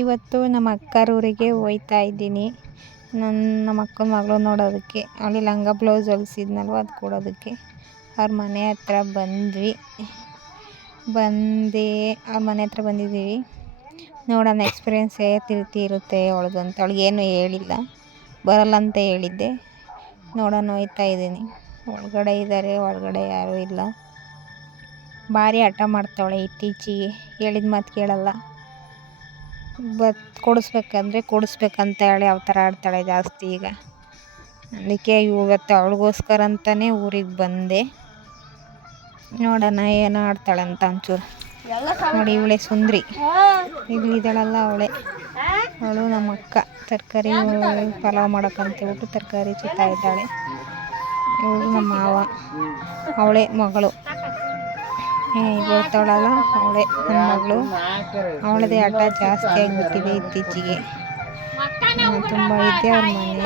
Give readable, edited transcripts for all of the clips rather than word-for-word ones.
ಇವತ್ತು ನಮ್ಮ ಅಕ್ಕರೂರಿಗೆ ಹೋಯ್ತಾ ಇದ್ದೀನಿ. ನಮ್ಮ ಅಕ್ಕನ ಮಗಳು ನೋಡೋದಕ್ಕೆ. ಅವಳಿ ಲಂಗ ಬ್ಲೌಸ್ ಹೊಲಿಸಿದ್ನಲ್ವ ಅದು ಕೊಡೋದಕ್ಕೆ ಅವ್ರ ಮನೆ ಹತ್ರ ಅವ್ರ ಮನೆ ಹತ್ರ ಬಂದಿದ್ದೀವಿ. ನೋಡೋಣ ಎಕ್ಸ್ಪೀರಿಯೆನ್ಸ್ ಇರುತ್ತೆ ಅವಳಿಗಂತ. ಅವಳಿಗೇನು ಹೇಳಿಲ್ಲ, ಬರಲ್ಲ ಅಂತ ಹೇಳಿದ್ದೆ. ನೋಡೋಣ ಹೋಯ್ತಾ ಇದ್ದೀನಿ. ಒಳಗಡೆ ಇದ್ದಾರೆ, ಒಳಗಡೆ ಯಾರೂ ಇಲ್ಲ. ಭಾರಿ ಹಠ ಮಾಡ್ತಾವಳೆ ಇತ್ತೀಚೆಗೆ, ಹೇಳಿದ ಮಾತು ಕೇಳಲ್ಲ. ಕೊಡಿಸ್ಬೇಕಂತ ಹೇಳಿ ಯಾವ ಥರ ಆಡ್ತಾಳೆ ಜಾಸ್ತಿ ಈಗ. ಅದಕ್ಕೆ ಇವತ್ತು ಅವಳಿಗೋಸ್ಕರ ಅಂತಲೇ ಊರಿಗೆ ಬಂದೆ. ನೋಡೋಣ ಏನೋ ಆಡ್ತಾಳೆ ಅಂತ ಒಂಚೂರು. ನೋಡಿ ಇವಳೆ ಸುಂದ್ರಿ, ಇಲ್ಲಿದ್ದಾಳಲ್ಲ ಅವಳು ನಮ್ಮ ಅಕ್ಕ. ತರಕಾರಿ ಪಲಾವ್ ಮಾಡೋಕ್ಕಂತ ಹೇಳ್ಬಿಟ್ಟು ತರಕಾರಿ ಚಿತ್ತಾ ಇದ್ದಾಳೆ. ಇವಳು ನಮ್ಮ ಮಾವ, ಅವಳೇ ಮಗಳು. ಬರ್ತಾವಳಲ್ಲ ಅವಳೇ ನನ್ನ ಮಗಳು. ಅವಳದೇ ಆಟ ಜಾಸ್ತಿ ಆಗಿಬಿಟ್ಟಿದೆ ಇತ್ತೀಚೆಗೆ. ತುಂಬ ಇದೆ ಅವ್ರ ಮನೆ.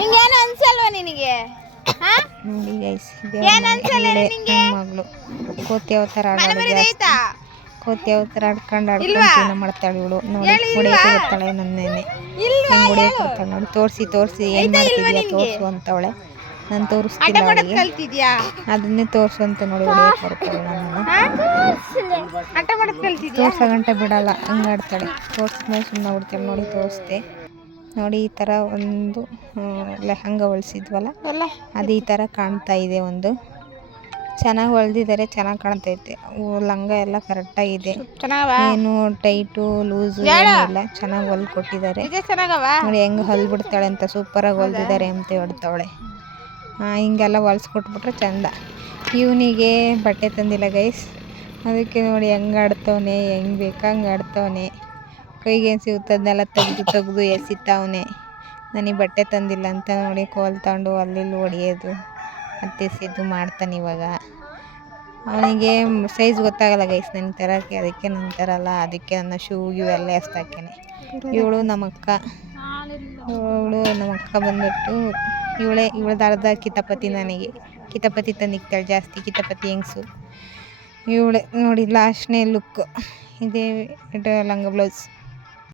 ನೋಡಿ ಗೈಸ್, ಇದೆ ನನ್ನ ಮಗಳು. ಕೋತಿ ಯಾವ ಥರ ಆಡ್ಕೊಂಡು ಜೀವನ ಮಾಡ್ತಾಳೆ ಇವಳು. ನೋಡಿ ಹೊಡೆಯಕ್ಕೆ ಬರ್ತಾಳೆ ನನ್ನೇನೆ. ಹೆಂಗೆ ಹೊಡೆಯಕ್ಕೆ ಬರ್ತಾಳೆ ನೋಡಿ. ತೋರಿಸಿ ಏನು ಮಾಡ್ತಿದ್ಯಾ ತೋರಿಸು ಅಂತವಳೆ. ನಾನು ತೋರಿಸ್ತಿಲ್ಲ ಅವಳಿಗೆ, ಅದನ್ನೇ ತೋರಿಸು ಅಂತ ನೋಡಿ ಹೊಡೆಯಕ್ಕೆ ಬರ್ತಾಳೆ ನನ್ನನ್ನು. ತೋರ್ಸೋ ಗಂಟೆ ಬಿಡಲ್ಲ, ಹಂಗೆ ಆಡ್ತಾಳೆ. ತೋರಿಸಿದ್ಮೇಲೆ ಸುಮ್ಮನೆ ಬಿಡ್ತಾಳೆ. ನೋಡಿ ತೋರಿಸ್ದೆ. ನೋಡಿ ಈ ಥರ ಒಂದು ಲೆಹಂಗ ಹೊಲಿಸಿದ್ವಲ್ಲ, ಅದು ಈ ಥರ ಕಾಣ್ತಾ ಇದೆ. ಒಂದು ಚೆನ್ನಾಗಿ ಹೊಲ್ದಿದ್ದಾರೆ, ಚೆನ್ನಾಗಿ ಕಾಣ್ತೈತೆ. ಲಂಗ ಎಲ್ಲ ಕರೆಕ್ಟಾಗಿದೆ, ಏನು ಟೈಟು ಲೂಸು ಏನಿಲ್ಲ. ಚೆನ್ನಾಗಿ ಹೊಲ್ದು ಕೊಟ್ಟಿದ್ದಾರೆ. ನೋಡಿ ಹೆಂಗೆ ಹೊಲ್ಬಿಡ್ತಾಳೆ ಅಂತ. ಸೂಪರಾಗಿ ಹೊಲ್ದಿದ್ದಾರೆ ಅಂತ ಹೇಳ್ತಾವಳೆ. ಹಿಂಗೆಲ್ಲ ಹೊಲ್ಸ್ಕೊಟ್ಬಿಟ್ರೆ ಚೆಂದ. ಇವನಿಗೆ ಬಟ್ಟೆ ತಂದಿಲ್ಲ ಗೈಸ್, ಅದಕ್ಕೆ ನೋಡಿ ಹೆಂಗೆ ಆಡ್ತವನೆ, ಹೆಂಗೆ ಬೇಕಂಗೆ ಆಡ್ತವನೆ. ಕೈಗೇನು ಸಿಗುತ್ತದನ್ನೆಲ್ಲ ತೆಗೆದು ಎಸಿತಾವನೆ. ನನಗೆ ಬಟ್ಟೆ ತಂದಿಲ್ಲ ಅಂತ ನೋಡಿ ಕೋಲ್ ತಗೊಂಡು ಅಲ್ಲಿ ಹೊಡೆಯೋದು ಹತ್ತಿಸಿದ್ದು ಮಾಡ್ತಾನೆ ಇವಾಗ. ಅವನಿಗೆ ಸೈಜ್ ಗೊತ್ತಾಗಲ್ಲ ಗೈಸ್ ನನಗೆ ತರೋಕ್ಕೆ, ಅದಕ್ಕೆ ನಾನು ತರಲ್ಲ. ಅದಕ್ಕೆ ನನ್ನ ಶೂ ಇವೆಲ್ಲ ಎಸ್ತಾಕೇನೆ. ಇವಳು ನಮ್ಮ ಅಕ್ಕ ಬಂದ್ಬಿಟ್ಟು ಇವಳದ ಅರ್ಧ ಕಿತಾಪತಿ. ನನಗೆ ಕಿತಾಪತಿ ತಂದಿಕ್ತಾಳೆ ಜಾಸ್ತಿ, ಕಿತಾಪತಿ ಹೆಂಗ್ಸು ಇವಳೆ. ನೋಡಿ ಲಾಸ್ಟ್ನೇ ಲುಕ್ ಇದೇ ಲಂಗ ಬ್ಲೌಸ್.